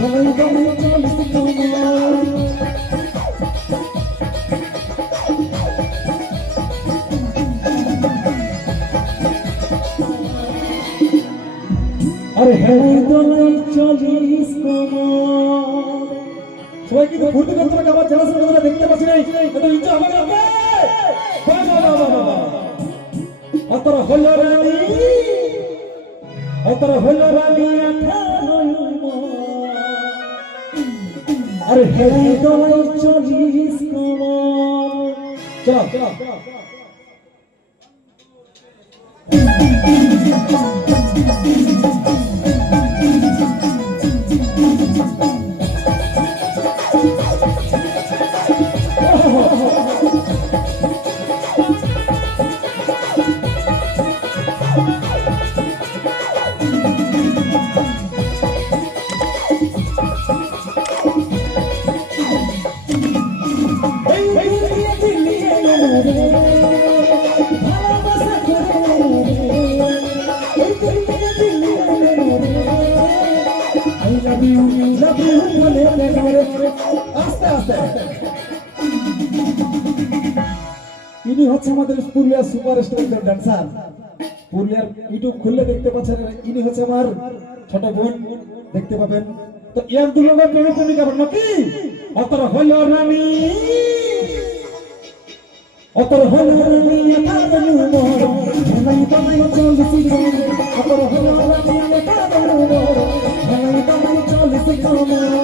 হেলাই দলাই চলিস কমর আরে হেলাই দলাই চলিস কমর সবাই কিন্তু ফুর্তি করতে হবে আমার জেলা সরকার দেখতে পাচ্ছি না এত ইচ্ছা হবে না অতরা হলো রানী আরে হেলাই দলাই চলিস কমর চলো চলো ইনি হচ্ছে আমাদের পুরুলিয়ার সুপারস্টার ডান্সার পুরুলিয়ার ইউটিউব খুললে দেখতে পাচ্ছেন ইনি হচ্ছে আমার ছোট বোন দেখতে পাবেন তো ইয়ার দুলঙ্গা প্রেমের প্রেমিকা নাকি অতর হইল রানী অতর হইল রানী কাঁদনু মোর হেলাই দলাই চলিস অতর হইল রানী কাঁদনু মোর হেলাই দলাই চলিস কমর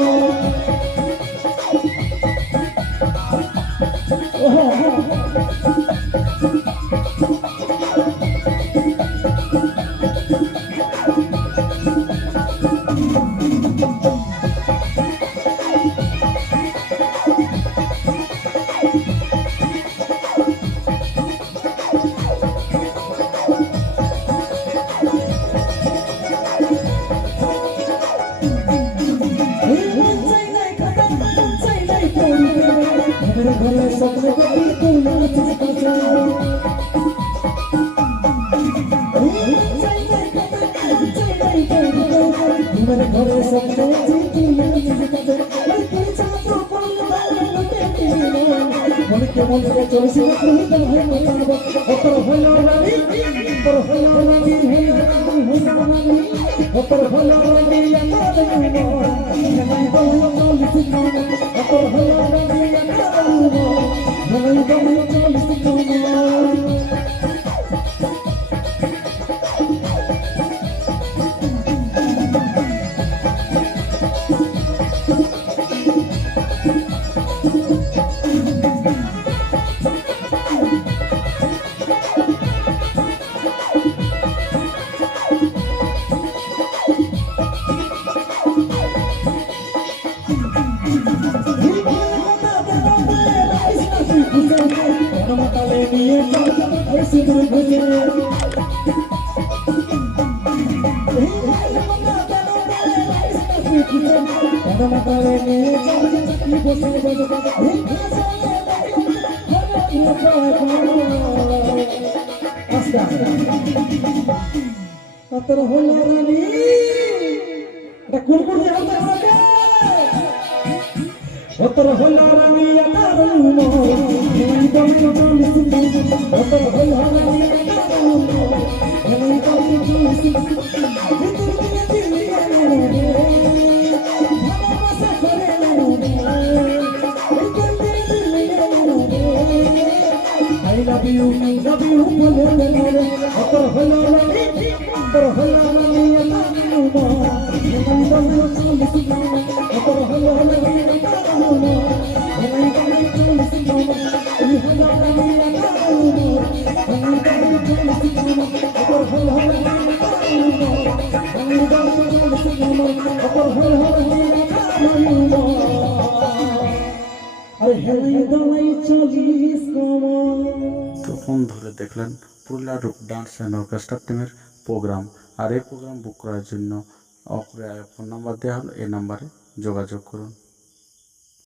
ঘরে স্বপ্ন তুই নাচিস কাছে ঘরে ঘরে স্বপ্ন তুই নাচিস কাছে মনে কেমন করে চলছি অতর হইল রানী অতর হইল রানী অতর হইল রানী অতর হইল রানী অতর হইল রানী এটা কোন কোন জায়গা হবে অতর হইল রানী অতর হইল রানী love you বলে অতর হইল রানী অতর হইল রানী অতর হইল রানী তখন ধরে দেখলেন পুরুলিয়া ডান্স অ্যান্ড অর্কেস্ট্রা টিমের প্রোগ্রাম। আর এই প্রোগ্রাম বুক করার জন্য ফোন নাম্বার দেওয়া হলো, এই নাম্বারে যোগাযোগ করুন।